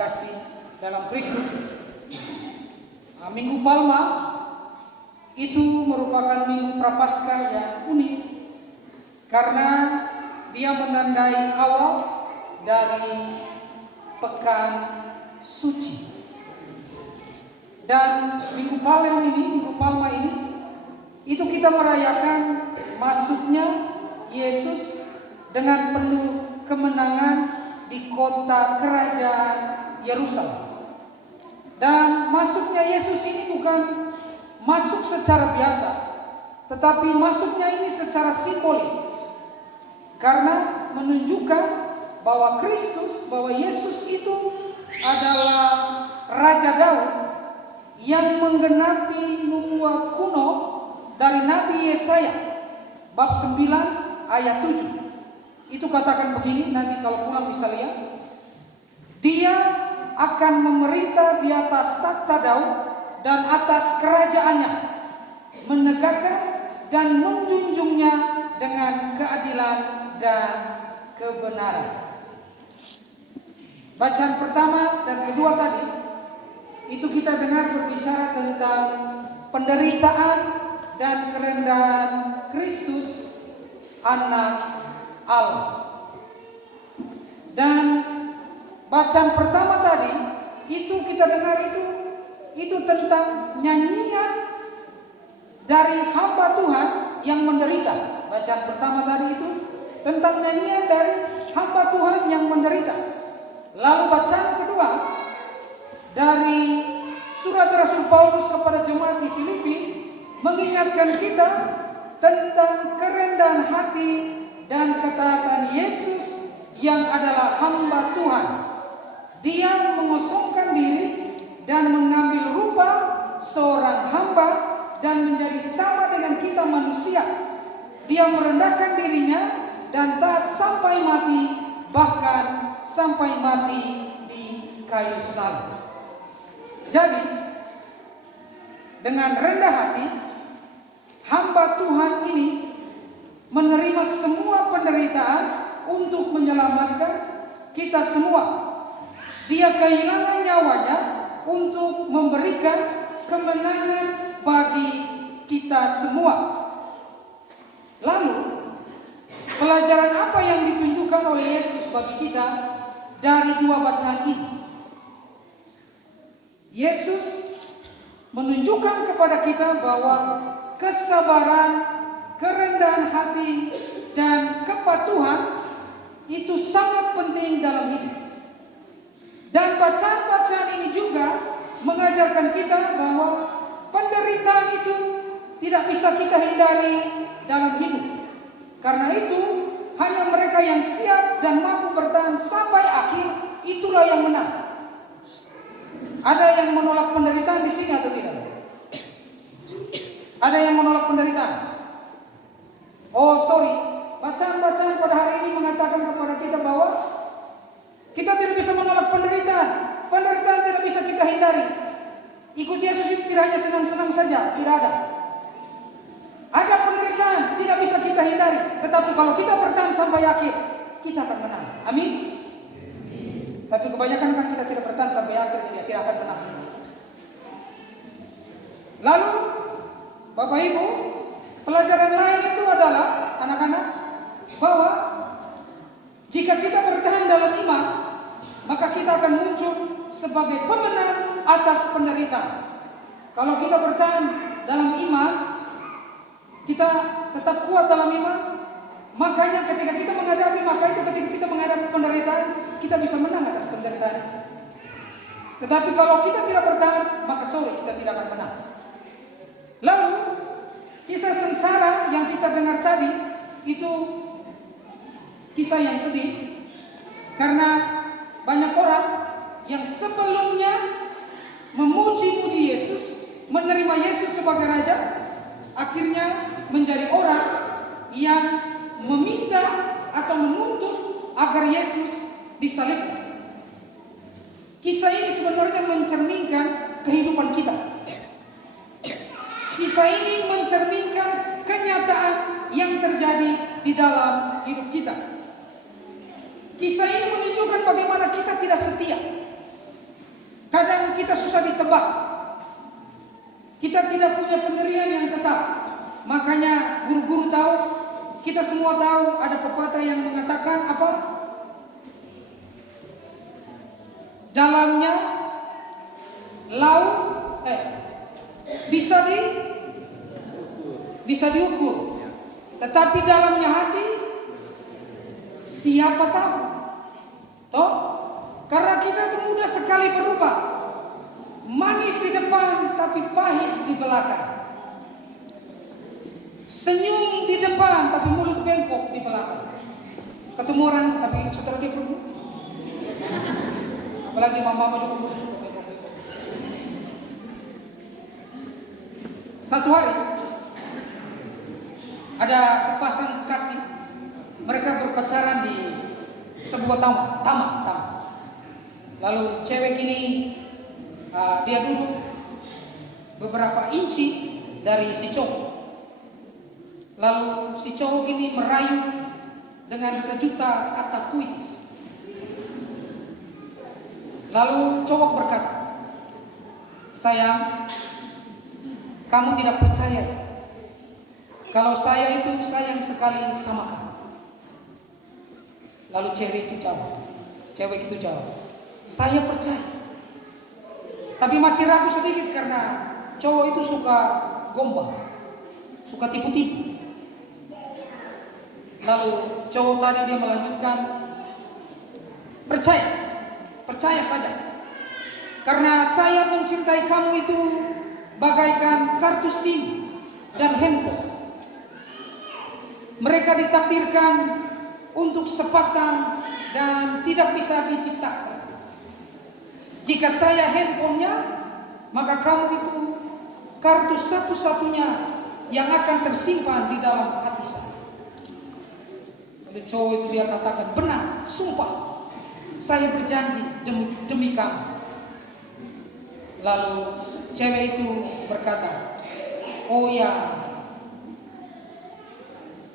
kekasih dalam Kristus, Minggu Palma itu merupakan minggu Prapaskah yang unik karena dia menandai awal dari pekan suci. Dan Minggu Palma ini itu kita merayakan masuknya Yesus dengan penuh kemenangan di kota kerajaan Yerusalem. Dan masuknya Yesus ini bukan masuk secara biasa, tetapi masuknya ini secara simbolis. Karena menunjukkan bahwa Yesus itu adalah Raja Daud yang menggenapi nubuat kuno dari Nabi Yesaya bab 9 ayat 7. Itu katakan begini, nanti kalau pulang bisa lihat. Dia akan memerintah di atas takhta Daud dan atas kerajaannya, menegakkan dan menjunjungnya dengan keadilan dan kebenaran. Bacaan pertama dan kedua tadi itu kita dengar berbicara tentang penderitaan dan kerendahan Kristus, Anak Allah. Dan bacaan pertama tadi itu kita dengar itu tentang nyanyian dari hamba Tuhan yang menderita. Bacaan pertama tadi itu tentang nyanyian dari hamba Tuhan yang menderita. Lalu bacaan kedua dari surat Rasul Paulus kepada jemaat di Filipi mengingatkan kita tentang kerendahan hati dan ketaatan Yesus yang adalah hamba Tuhan. Dia mengosongkan diri dan mengambil rupa seorang hamba dan menjadi sama dengan kita manusia. Dia merendahkan dirinya dan taat sampai mati, bahkan sampai mati di kayu salib. Jadi, dengan rendah hati, hamba Tuhan ini menerima semua penderitaan untuk menyelamatkan kita semua. Dia kehilangan nyawanya untuk memberikan kemenangan bagi kita semua. Lalu, pelajaran apa yang ditunjukkan oleh Yesus bagi kita dari dua bacaan ini? Yesus menunjukkan kepada kita bahwa kesabaran, kerendahan hati, dan kepatuhan itu sangat penting dalam hidup. Dan bacaan-bacaan ini juga mengajarkan kita bahwa penderitaan itu tidak bisa kita hindari dalam hidup. Karena itu, hanya mereka yang siap dan mampu bertahan sampai akhir, itulah yang menang. Ada yang menolak penderitaan di sini atau tidak? Ada yang menolak penderitaan? Oh sorry, bacaan-bacaan pada hari ini mengatakan kepada kita bahwa kita tidak bisa menolak penderitaan. Penderitaan tidak bisa kita hindari. Ikut Yesus itu tidak hanya senang-senang saja, tidak ada. Ada penderitaan, tidak bisa kita hindari. Tetapi kalau kita bertahan sampai akhir, kita akan menang. Amin. Tapi kebanyakan kan kita tidak bertahan sampai akhir, jadi tidak akan menang. Lalu, Bapak Ibu, pelajaran lain itu adalah anak-anak bahwa jika kita bertahan dalam iman, maka kita akan muncul sebagai pemenang atas penderitaan. Kalau kita bertahan dalam iman, kita tetap kuat dalam iman, makanya ketika kita menghadapi, ketika kita menghadapi penderitaan, kita bisa menang atas penderitaan. Tetapi kalau kita tidak bertahan, maka kita tidak akan menang. Lalu, kisah sengsara yang kita dengar tadi, itu kisah yang sedih. Karena banyak orang yang sebelumnya memuji-puji Yesus, menerima Yesus sebagai Raja, akhirnya menjadi orang yang meminta atau menuntut agar Yesus disalibkan. Kisah ini sebenarnya mencerminkan kehidupan kita. Kisah ini mencerminkan kenyataan yang terjadi di dalam hidup kita. Kisah ini menunjukkan bagaimana kita tidak setia. ditebak. Kita tidak punya pendirian yang tetap. Makanya guru-guru tahu, kita semua tahu ada pepatah yang mengatakan apa? Dalamnya laut bisa diukur. Tetapi dalamnya hati siapa tahu? Toh? Karena kita tuh mudah sekali berubah. Manis di depan tapi pahit di belakang. Senyum di depan tapi mulut bengkok di belakang. Ketemu orang tapi setelah dia pergi. Apalagi mama juga mulut suka bengkok-bengkok. Satu hari ada sepasang kasih, mereka berpacaran di sebuah taman. Lalu cewek ini dia duduk beberapa inci dari si cowok. Lalu si cowok ini merayu dengan sejuta kata puitis. Lalu cowok berkata, "Sayang, kamu tidak percaya kalau saya itu sayang sekali sama kamu." Lalu cewek itu jawab, "Saya percaya." Tapi masih ragu sedikit karena cowok itu suka gombal, suka tipu-tipu. Lalu cowok tadi dia melanjutkan, percaya saja. Karena saya mencintai kamu itu bagaikan kartu SIM dan handphone. Mereka ditakdirkan untuk sepasang dan tidak bisa dipisahkan. Jika saya handphonenya, maka kamu itu kartu satu-satunya yang akan tersimpan di dalam hati saya. Lalu cowok itu dia katakan, "Benar, sumpah, saya berjanji demi kamu." Lalu cewek itu berkata, "Oh ya,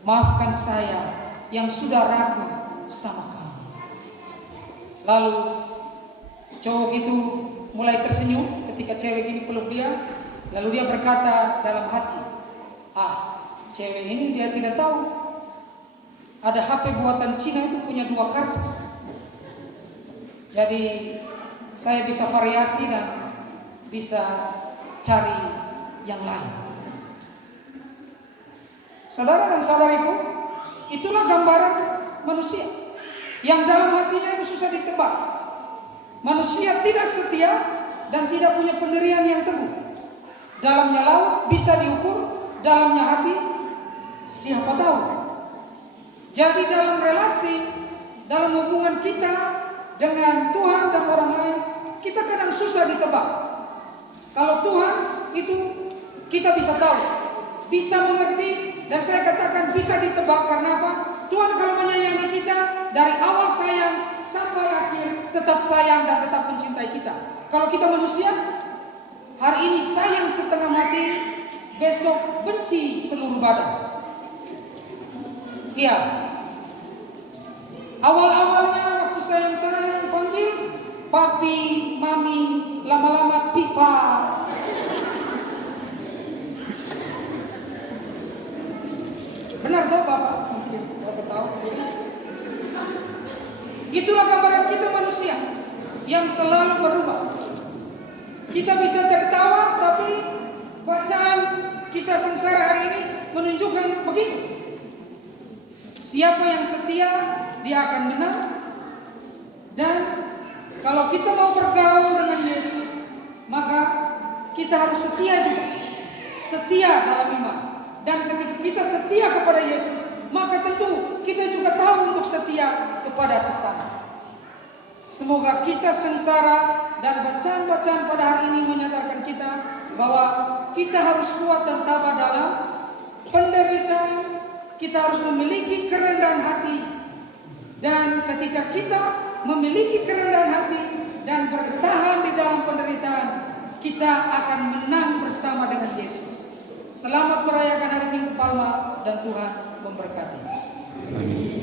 maafkan saya yang sudah ragu sama kamu." Lalu cowok itu mulai tersenyum ketika cewek ini peluk dia. Lalu dia berkata dalam hati, cewek ini dia tidak tahu ada HP buatan Cina itu punya 2 kartu. Jadi saya bisa variasi dan bisa cari yang lain. Saudara dan saudariku, itulah gambaran manusia yang dalam hatinya itu susah ditebak. Manusia tidak setia dan tidak punya pendirian yang teguh. Dalamnya laut bisa diukur, dalamnya hati siapa tahu. Jadi dalam relasi, dalam hubungan kita dengan Tuhan dan orang lain, kita kadang susah ditebak. Kalau Tuhan itu kita bisa tahu, bisa mengerti, dan saya katakan bisa ditebak. Karena apa? Tuhan kalau menyayangi kita, dari awal sayang sampai akhir tetap sayang dan tetap mencintai kita. Kalau kita manusia, hari ini sayang setengah mati, besok benci seluruh badan. Iya. Awal-awalnya waktu sayang panggil papi, mami, lama-lama pipa. Benar toh Bapak? Mungkin Bapak tahu. Itulah gambaran kita manusia yang selalu berubah. Kita bisa tertawa, tapi bacaan kisah sengsara hari ini menunjukkan begitu. Siapa yang setia, dia akan menang. Dan kalau kita mau bergaul dengan Yesus, maka kita harus setia juga. Setia dalam iman. Dan ketika kita setia kepada Yesus, maka tentu kita juga tahu untuk setia kepada sesama. Semoga kisah sengsara dan bacaan-bacaan pada hari ini menyadarkan kita bahwa kita harus kuat dan tabah dalam penderitaan. Kita harus memiliki kerendahan hati. Dan ketika kita memiliki kerendahan hati dan bertahan di dalam penderitaan, kita akan menang bersama dengan Yesus. Selamat merayakan hari Minggu Palma dan Tuhan memberkati. Amin.